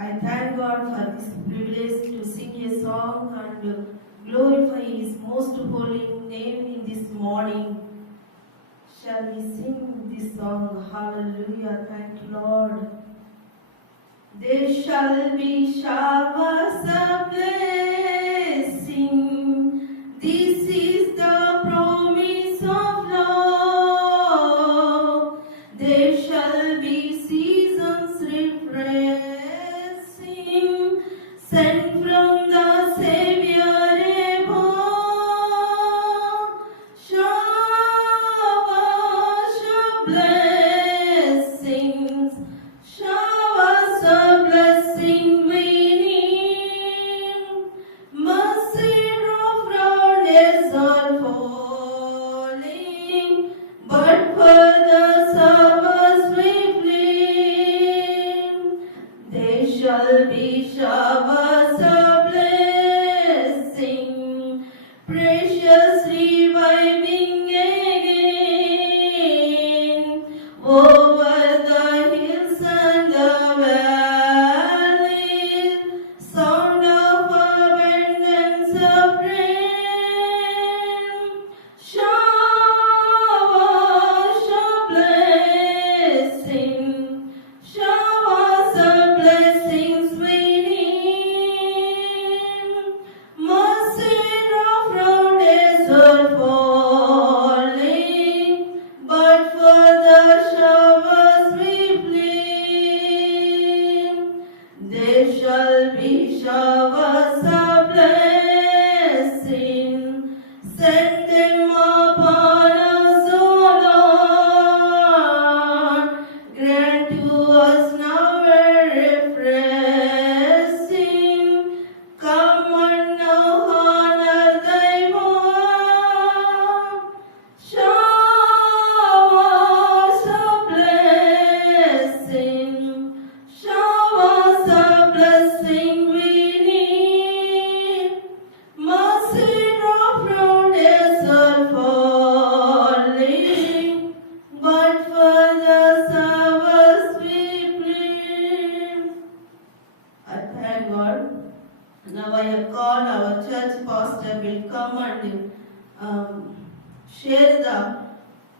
I thank God for this privilege to sing a song and glorify His most holy name in this morning. Shall we sing this song? Hallelujah. Thank you, Lord. There shall be showers of blessing. This is the promise of love. There shall be seasons refreshing, shall be showers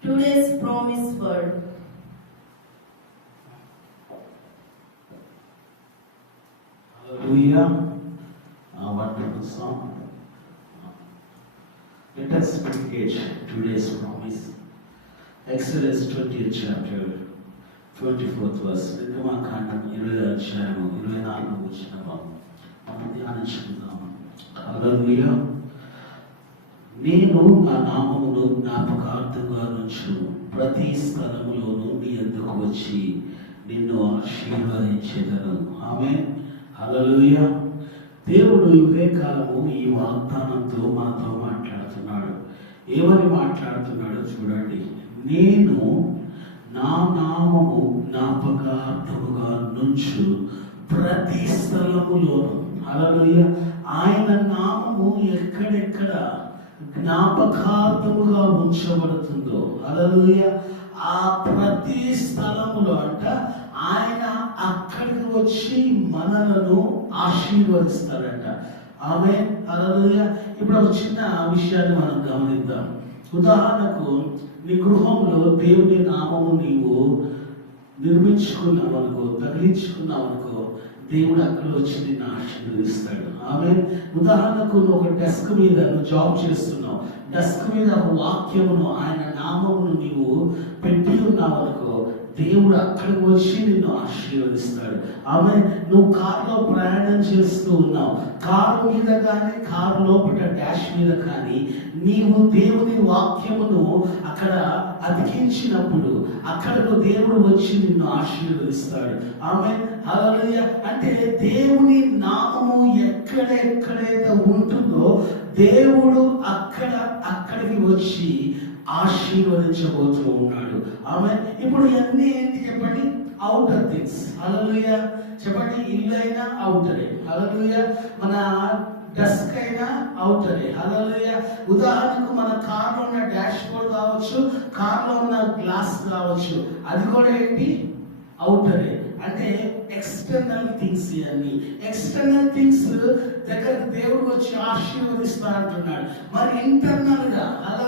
today's promise word. Hallelujah. A wonderful song. Let us meditate today's promise. Exodus 20th chapter, 24th verse. నిర్గమాకాండం ఇరవై అధ్యాయము ఇరవై నాలుగు వచ్చిన మనం ధ్యానించుకుందాము హల్లెలూయా నేను నా నామమును జ్ఞాపకార్థంగా నుంచు ప్రతి స్థలములోనూ నీ ఎందుకు వచ్చి నిన్ను ఆశీర్వదించేదను. ఆమె అలలుయ దేవుడు ఇవే కాలము ఈ వాగ్దానంతో మనతో మాట్లాడుతున్నాడు. ఏమని మాట్లాడుతున్నాడో చూడండి. నేను నా నామము జ్ఞాపకార్థముగా నుంచు ప్రతి స్థలములోను. అలలుయ ఆయన నామము ఎక్కడెక్కడ? జ్ఞాపకార్థముగా ఉంచబడుతుందో అలలుయ ఆ ప్రతి స్థలములో అంట ఆయన అక్కడికి వచ్చి మనలను ఆశీర్వదిస్తాడంట. ఆమె అలలుయ ఇప్పుడు ఒక చిన్న విషయాన్ని మనం గమనిద్దాం. ఉదాహరణకు నీ గృహంలో దేవుని నామము నీవు నిర్మించుకున్నావు అనుకో తగిలించుకున్నావు అనుకో దేవుడు అక్కడ వచ్చి నిన్ను ఆశీర్వదిస్తాడు. ఆమె ఉదాహరణకు నువ్వు ఒక డెస్క్ మీద నువ్వు జాబ్ చేస్తున్నావు. డెస్క్ మీద ఒక వాక్యమును ఆయన నామమును నీవు పెట్టి ఉన్నావు దేవుడు అక్కడికి వచ్చి నిన్ను ఆశీర్వదిస్తాడు. ఆమె నువ్వు కారులో ప్రయాణం చేస్తూ ఉన్నావు. కారు మీద కానీ కారు లోపల డాష్ మీద కానీ నీవు దేవుని వాక్యమును అక్కడ అతికించినప్పుడు అక్కడకు దేవుడు వచ్చి నిన్ను ఆశీర్వదిస్తాడు. ఆమె హల్లెలూయా. అంటే దేవుని నామము ఎక్కడెక్కడైతే ఉంటుందో దేవుడు అక్కడ అక్కడికి వచ్చి ఆశీర్వదించబోతూ ఉన్నాడు. ఆమె ఇప్పుడు ఇవన్నీ ఏంటి చెప్పండి? అవుటర్ థింగ్స్ అలలుయ చెప్పండి ఇల్లు అయినా అవుటరే అలలుయ మన డస్క్ అయినా అవుటరే అలలుయ ఉదాహరణకు మన కార్లో ఉన్న డాష్ బోర్డ్ కావచ్చు కార్లో ఉన్న గ్లాస్ కావచ్చు అది కూడా ఏంటి? అవుటరే అంటే ఎక్స్టర్నల్ థింగ్స్ ఇవన్నీ ఎక్స్టర్నల్ థింగ్స్ దగ్గర దేవుడు వచ్చి ఆశీర్వదిస్తా అంటున్నాడు. మరి ఇంటర్నల్గా అలా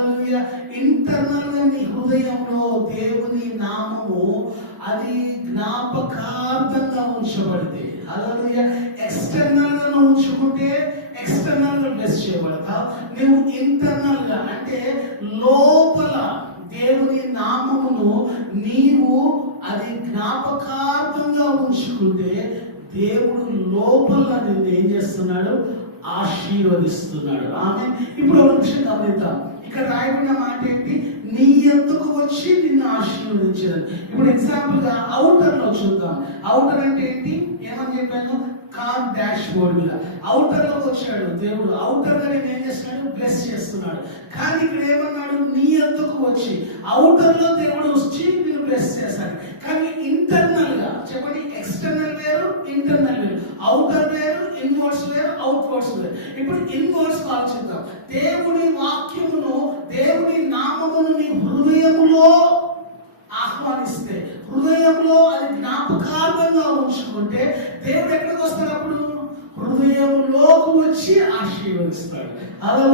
ఇంటర్నల్గా నీ హృదయంలో దేవుని నామము అది జ్ఞాపకార్థంగా ఉంచబడితే అలా ఎక్స్టర్నల్గా ఉంచుకుంటే ఎక్స్టర్నల్గా బ్లెస్ చేయబడతావు. నువ్వు ఇంటర్నల్గా అంటే లోపల దేవుని నామమును నీవు అది జ్ఞాపకార్థంగా ఉంచుకుంటే దేవుడు లోపల నిన్ను ఏం చేస్తున్నాడు? ఆశీర్వదిస్తున్నాడు. ఆమె ఇప్పుడు ఒక నిమిషం గమనిద్దాం. ఇక్కడ రాయబడిన మాట ఏంటి? నీ ఎందుకు వచ్చి నిన్ను ఆశీర్వదించాను ఇప్పుడు ఎగ్జాంపుల్గా అవుటర్లో చూద్దాం. అవుటర్ అంటే ఏంటి? ఏమని చెప్పాను? కాన్ డాష్ బోర్డ్ మీద అవుటర్ వచ్చాడు దేవుడు. అవుటర్గా నేను ఏం చేస్తున్నాడు బ్లెస్ చేస్తున్నాడు. కానీ ఇక్కడ ఏమన్నాడు? నీ అంతకు వచ్చి. అవుటర్లో దేవుడు వచ్చి నేను బ్లెస్ చేశాడు. కానీ ఇంటర్నల్గా చెప్పండి ఎక్స్టర్నల్ వేరు ఇంటర్నల్ వేరు. అవుటర్ వేరు ఇన్వర్డ్స్ వేరు అవుట్వర్డ్స్ వేరు. ఇప్పుడు ఇన్వర్డ్స్ ఆలోచిద్దాం దేవుని వాక్యమును దేవుని నామమును నీ హృదయములో ఆహ్వానిస్తే హృదయంలో అది జ్ఞాపకార్థంగా ఉంచుకుంటే దేవుడు ఎక్కడికి వస్తున్నప్పుడు హృదయంలోకి వచ్చి ఆశీర్వదిస్తాడు. అలా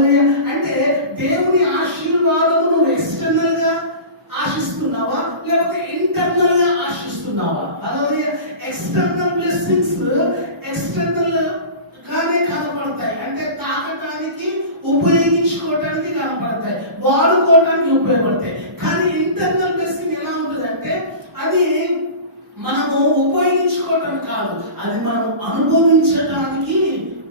అంటే దేవుని ఆశీర్వాదము నువ్వు ఎక్స్టర్నల్గా ఆశిస్తున్నావా? లేకపోతే ఇంటర్నల్గా ఆశిస్తున్నావా? అలాగే ఎక్స్టర్నల్ బ్లెస్సింగ్స్ ఎక్స్టర్నల్ గానే కనపడతాయి. అంటే తాకటానికి ఉపయోగించుకోవటానికి కనపడతాయి. వాడుకోవటానికి ఉపయోగపడతాయి. కానీ ఇంటర్నల్ అది మనము ఉపయోగించుకోవటం కాదు. అది మనం అనుభవించడానికి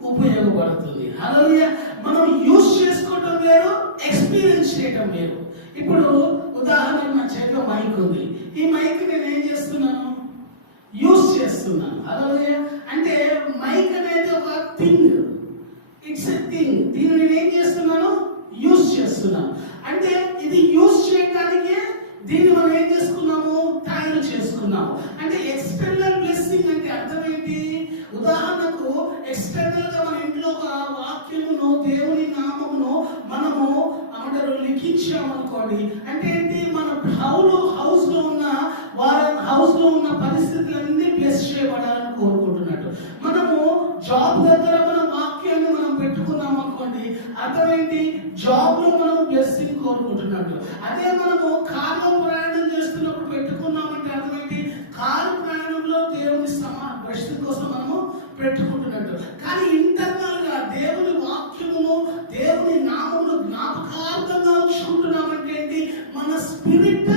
ఉపయోగపడుతుంది. అలాగే మనం యూజ్ చేసుకోవటం వేరు ఎక్స్పీరియన్స్ చేయటం వేరు. ఇప్పుడు ఉదాహరణకు నా చేతిలో మైక్ ఉంది. ఈ మైక్ నేను ఏం చేస్తున్నాను? యూజ్ చేస్తున్నాను. అలాగే అంటే మైక్ అనేది ఒక థింగ్ ఇట్స్ ఎ థింగ్ దీన్ని నేను ఏం చేస్తున్నాను? యూజ్ చేస్తున్నాను. అంటే ఇది యూజ్ చేయడానికే దీన్ని మనం ఏం చేసుకున్నాము? తయారు చేసుకున్నాము. అంటే ఎక్స్టర్నల్ బ్లెస్సింగ్ అంటే అర్థం ఏంటి? ఉదాహరణకు ఎక్స్టర్నల్గా మన ఇంట్లో ఒక వాక్యమును దేవుని నామమును మనము అమంటారు లిఖించామనుకోండి అంటే ఏంటి? మన హౌస్ హౌస్లో ఉన్న వారి హౌస్లో ఉన్న పరిస్థితులన్నీ బ్లెస్ చేయబడాలని కోరుకుంటున్నట్టు మనము జాబ్ దగ్గర మన వాక్యాన్ని మనం పెట్టుకున్నాం అనుకోండి. అర్థమేంటి జాబ్లో మనం బ్లెస్ కోరుకుంటున్నట్టు అదే మనము కారులో ప్రయాణం చేస్తున్నప్పుడు పెట్టుకున్నామంటే అర్థమేంటి? కారు ప్రయాణంలో దేవుని సమా బ్లెస్సింగ్ కోసం మనము పెట్టుకుంటున్నట్టు. కానీ ఇంటర్నల్గా దేవుని వాక్యమును దేవుని నామమును జ్ఞాపకార్థంగా ఉంచుకుంటున్నామంటే ఏంటి? మన స్పిరిట్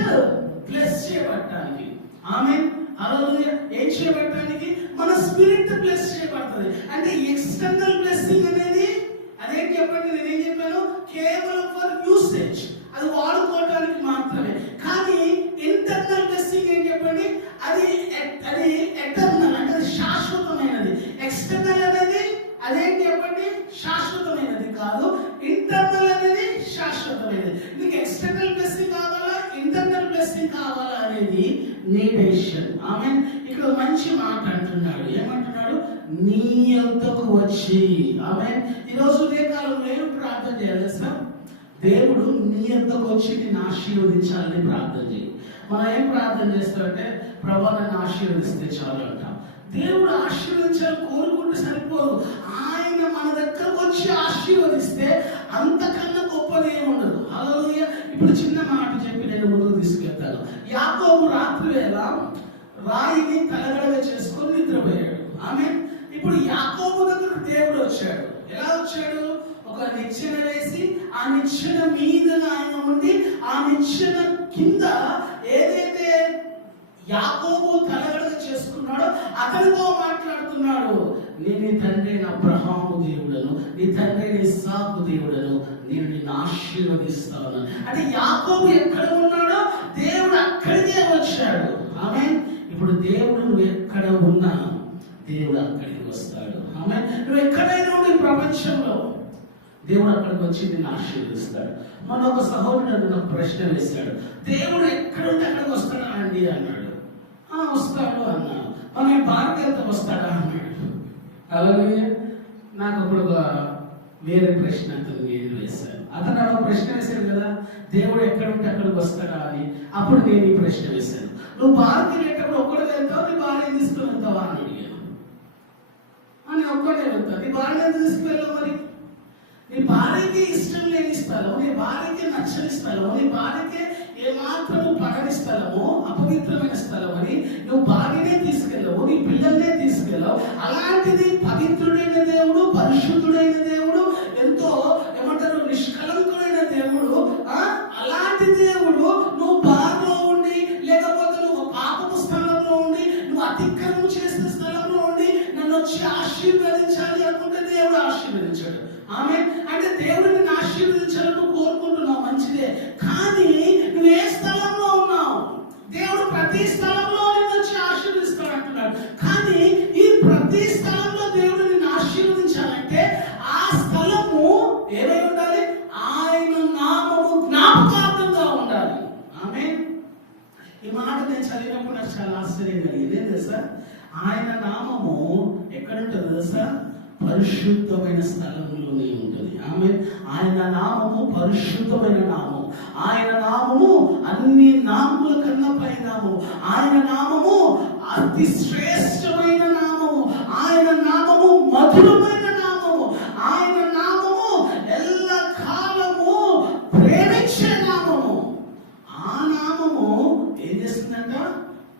బ్లెస్ చేయబడటానికి. ఆమె హల్లెలూయా. ఏం చేయబడటానికి? మన స్పిరిట్ బ్లెస్ చేయబడుతుంది. అంటే ఎక్స్టర్నల్ బ్లెస్సింగ్ అనేది అదేంటి చెప్పండి? నేనేం చెప్పాను? కేవలం ఫర్ యూసేజ్. అది వాడుకోవటానికి మాత్రమే. కానీ ఇంటర్నల్ టెస్టింగ్ ఏం చెప్పండి? అది అది ఎటర్నల్ అంటే అది శాశ్వతమైనది. ఎక్స్టర్నల్ అనేది అదేంటి చెప్పండి? శాశ్వతమైనది కాదు. ఇంటర్నల్ అనేది శాశ్వతమైనది. నీకు ఎక్స్టర్నల్ బ్లెస్సింగ్ కావాలా? ఇంటర్నల్ బ్లెస్సింగ్ కావాలా అనేది నీ డెసిషన్ ఆమె ఇక్కడ మంచి మాట అంటున్నాడు. ఏమంటున్నాడు? నీ ఎంతకు వచ్చి. ఆమె ఈరోజు ఉదయకాలంలో ఏం ప్రార్థన చేయాలి సార్ దేవుడు నీ ఎంతకు వచ్చి నేను ఆశీర్వదించాలని ప్రార్థన చేయి. మనం ఏం ప్రార్థన చేస్తామంటే ప్రభా నన్ను ఆశీర్వదిస్తే చాలు అంటాం. దేవుడు ఆశీర్వదించాలి కోరుకుంటే సరిపోదు. ఆయన మన దగ్గరకు వచ్చి ఆశీర్వదిస్తే అంతకన్నా గొప్పది ఏముండదు ఉండదు ఇప్పుడు చిన్న మాట చెప్పి నేను ముందుకు తీసుకెళ్తాను. యాకోబు రాత్రి వేళ రాయిని తలగడగ చేసుకొని నిద్రపోయాడు. ఆమె ఇప్పుడు యాకోబు దగ్గర దేవుడు వచ్చాడు. ఎలా వచ్చాడు? ఒక నిచ్చెన వేసి ఆ నిచ్చెన మీద ఆయన ఉండి ఆ నిచ్చెన కింద ఏదైతే యాకోబు తలగడగా చేసుకున్నాడో అతనితో మాట్లాడుతున్నాడు. నేను నీ తండ్రి నా అబ్రహాము దేవుడను నీ తండ్రి నీ ఇస్సాకు దేవుడను నేను నిన్ను ఆశీర్వదిస్తాను. అంటే యాకోబు ఎక్కడ ఉన్నాడో దేవుడు అక్కడికే వచ్చాడు. ఆమె ఇప్పుడు దేవుడు నువ్వు ఎక్కడ ఉన్నా దేవుడు అక్కడికి వస్తాడు. ఆమె నువ్వు ఎక్కడైనా ఉండి ప్రపంచంలో. దేవుడు అక్కడికి వచ్చి నిన్ను ఆశీర్వదిస్తాడు. మన ఒక సహోదరుడు నాకు ప్రశ్న వేశాడు. దేవుడు ఎక్కడుంటే అక్కడికి వస్తాడా అండి? అన్నాడు. ఆ వస్తాడు అన్నాడు. మన భారతీయత వస్తాడా? అన్నాడు. అలాగే నాకు అప్పుడు ఒక వేరే ప్రశ్న అతను నేను వేశాను. అతను అలా ప్రశ్న వేశాడు కదా దేవుడు ఎక్కడుంటే అక్కడికి వస్తాడా? అని. అప్పుడు నేను ఈ ప్రశ్న వేశాను. నువ్వు బార్కి ఎక్కడ ఒక్కడు వెళ్తావు? నీ భార్య తీసుకుని వెళ్తావా? అని అడిగాను. అని ఒక్కడే వెళ్తావు నీ భార్య తీసుకువెళ్ళావు మరి? నీ భార్యకి ఇష్టం లేని స్థలం నీ భార్యకి నచ్చని స్థలం నీ భార్యకి ఏమాత్రము పడని స్థలము అపవిత్రమైన స్థలం అని నువ్వు భార్యనే తీసుకెళ్ళవు నీ పిల్లల్నే తీసుకెళ్ళవు. అలాంటిది నామము అన్ని నామముల కన్నా పై నామము. ఆయన నామము అతి శ్రేష్టమైన నామము. ఆయన నామము మధురమైన నామము. ఆయన నామము ఎల్ల కాలము ప్రేమించే నామము. ఆ నామము ఏం చేస్తుందంట?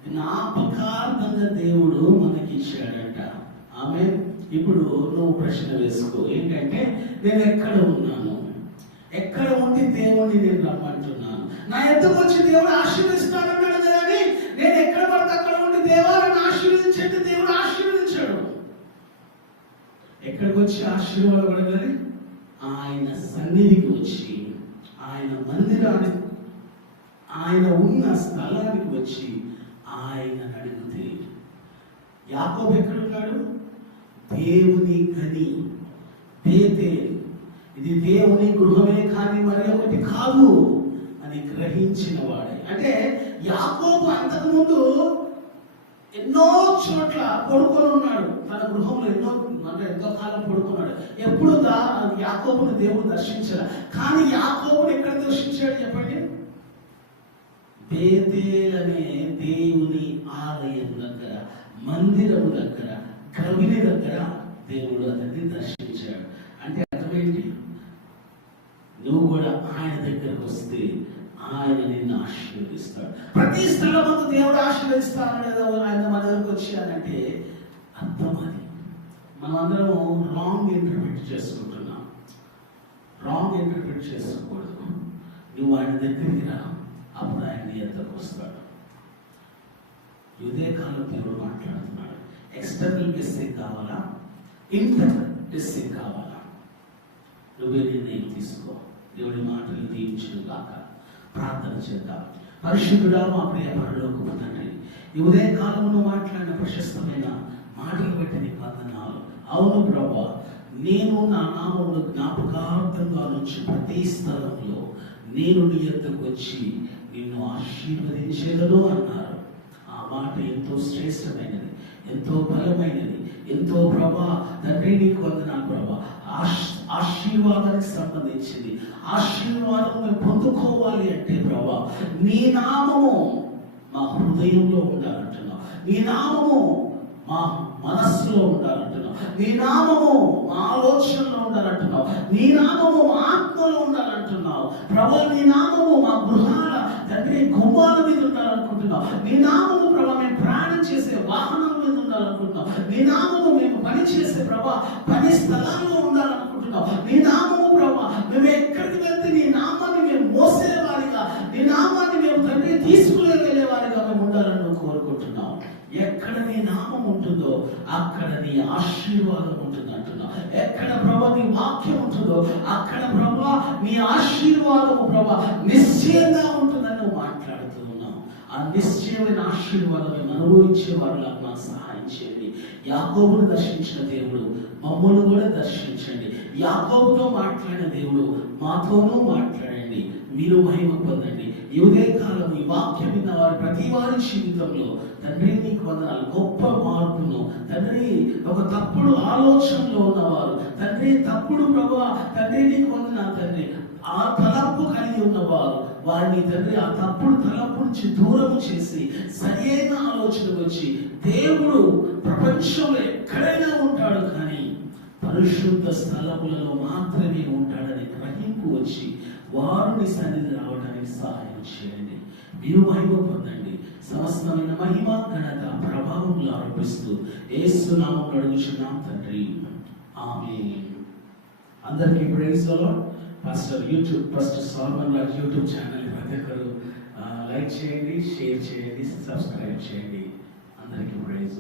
జ్ఞాపకార్థంగా దేవుడు మనకి ఇచ్చాడంట ఆమె ఇప్పుడు నువ్వు ప్రశ్న వేసుకో. ఏంటంటే నేను ఎక్కడ ఉన్నాను? ఎక్కడ ఉండి దేవుణ్ణి నేను రమ్మంటున్నాను నా ఎద్దుకు వచ్చి దేవుడు ఆశీర్వదిస్తానన్నాడు కానీ నేను ఎక్కడ పడితే అక్కడ ఉండి దేవాలను ఆశీర్వదించండి దేవుడు ఆశీర్వదించాడు. ఎక్కడికి వచ్చి కానీ ఆయన సన్నిధికి వచ్చి ఆయన మందిరానికి ఆయన ఉన్న స్థలానికి వచ్చి ఆయన అడిగితే యాకోబు ఎక్కడున్నాడు? దేవుని గని పేతే ఇది దేవుని గృహమే కానీ మరి ఒకటి కాదు. గ్రహించిన వాడే అంటే యాకోబు అంతకుముందు ఎన్నో చోట్ల పడుకొని ఉన్నాడు తన గృహంలో ఎన్నో అంటే ఎంతో కాలం పడుకున్నాడు. ఎప్పుడు దా యాకోబుని దేవుడు దర్శించాడు కానీ యాకోబుని ఎక్కడ దర్శించాడు చెప్పండి? బేతేల్ అనే దేవుని ఆలయం దగ్గర మందిరము దగ్గర కవిని దగ్గర దేవుడు అతన్ని దర్శించాడు. అంటే అర్థమేంటి నువ్వు కూడా ఆయన దగ్గరకు వస్తే ఆయన నిన్ను ఆశీర్వదిస్తాడు. ప్రతి స్థలమందు దేవుడు ఆశీర్వదిస్తాడు లేదా ఆయన మన దగ్గరకు వచ్చానంటే అర్థం అది మనం అందరం రాంగ్ ఇంటర్ప్రిట్ చేసుకుంటున్నాం. రాంగ్ ఇంటర్ప్రిట్ చేసుకోకూడదు. నువ్వు ఆయన దగ్గరికి రా. అప్పుడు ఆయన నీ వస్తాడు. ఇదే కాలం దేవుడు మాట్లాడుతున్నాడు. ఎక్స్టర్నల్ బ్లెస్సింగ్ కావాలా? ఇంటర్నల్ బ్లెస్సింగ్ కావాలా? నువ్వే నిర్ణయం తీసుకో. దేవుడి మాటలు దీవించిన కాక ప్రార్థన చేద్దాం. పరిశుద్ధుడా మా ప్రియ పరలోకపు తండ్రి ఈ ఉదయ కాలంలో మాట్లాడిన ప్రశస్తమైన మాటలు బట్టి నీకు వందనాలు. అవును ప్రభా నేను నా నామమును జ్ఞాపకార్థంగా నుంచి ప్రతి స్థలంలో నేను నీ యొద్దకు వచ్చి నిన్ను ఆశీర్వదించేదను అన్నారు. ఆ మాట ఎంతో శ్రేష్టమైనది ఎంతో బలమైనది ఎంతో ప్రభా తండ్రి నీకు వందనాలు ప్రభా. ఆశ ఆశీర్వాదానికి సంబంధించింది. ఆశీర్వాదం మేము పొందుకోవాలి అంటే ప్రభా నీ నామము మా హృదయంలో ఉండాలంటున్నా. నీ నామము మా మనస్సులో ఉండాలంటున్నావు నీ నామము మా ఆలోచనలో ఉండాలంటున్నావు నీ నామము మా ఆత్మలో ఉండాలంటున్నావు ప్రభా నీ నామము మా గృహాల తండ్రి గుమ్మాల మీద ఉండాలనుకుంటున్నావు నీ నామము ప్రభా మేము ప్రయాణం చేసే వాహనం మీద ఉండాలనుకుంటున్నావు నీ నామము మేము పని చేసే ప్రభా పని స్థలాల్లో ఉండాలనుకుంటున్నావు నీ నామము ప్రభా మేము ఎక్కడికి వెళ్తే నీ నామాన్ని మేము మోసేవారిగా నీ నామాన్ని మేము తండ్రి తీసుకువెళ్ళే వారిగా మేము ఉండాలని కోరుకుంటున్నాం ఎక్కడ నీ నామం ఉంటుందో అక్కడ నీ ఆశీర్వాదం ఉంటుంది అంటున్నా ఎక్కడ ప్రభా నీ వాక్యం ఉంటుందో అక్కడ ప్రభా నీ ఆశీర్వాదము ప్రభా నిశ్చయంగా ఉంటుందని నువ్వు మాట్లాడుతూ ఉన్నావు. ఆ నిశ్చయమైన ఆశీర్వాదం అనుభవించే వారిలా మాకు సహాయం చేయండి. యాకోబును దర్శించిన దేవుడు మమ్మల్ని కూడా దర్శించండి. యాకోబుతో మాట్లాడిన దేవుడు మాతోనూ మాట్లాడండి. మీరు మహిమ పొందండి. ఈ కాలం ఈ వాక్యం విన్న వారి ప్రతి వారి జీవితంలో తండ్రి నీకు వందనాలు. గొప్ప మార్పును. తండ్రి ఒక తప్పుడు ఆలోచనలో ఉన్నవారు. తండ్రి తప్పుడు ప్రభు తండ్రి నీకు వందనా తండ్రి. ఆ తలంపు కలిగి ఉన్నవారు వారిని తండ్రి ఆ తప్పుడు తలంపు నుంచి దూరం చేసి సరైన ఆలోచన వచ్చి దేవుడు ప్రపంచంలో ఎక్కడైనా ఉంటాడు కానీ పరిశుద్ధ స్థలములలో మాత్రమే ఉంటాడని గ్రహింపు వచ్చి వారిని సన్నిధి రావడానికి సహాయం చేయండి. మీరు మహిమ పొందండి. సమస్తమైన మహిమ ఘనత ప్రభావములు ఆరోపిస్తూ ఏసునామం అడుగుచున్నాం తండ్రి. ఆమె అందరికీ praise pastor YouTube first Salman Raj YouTube channel ప్రతి ఒక్కరు లైక్ చేయండి షేర్ చేయండి సబ్స్క్రైబ్ చేయండి. అందరికీ ప్రైజ్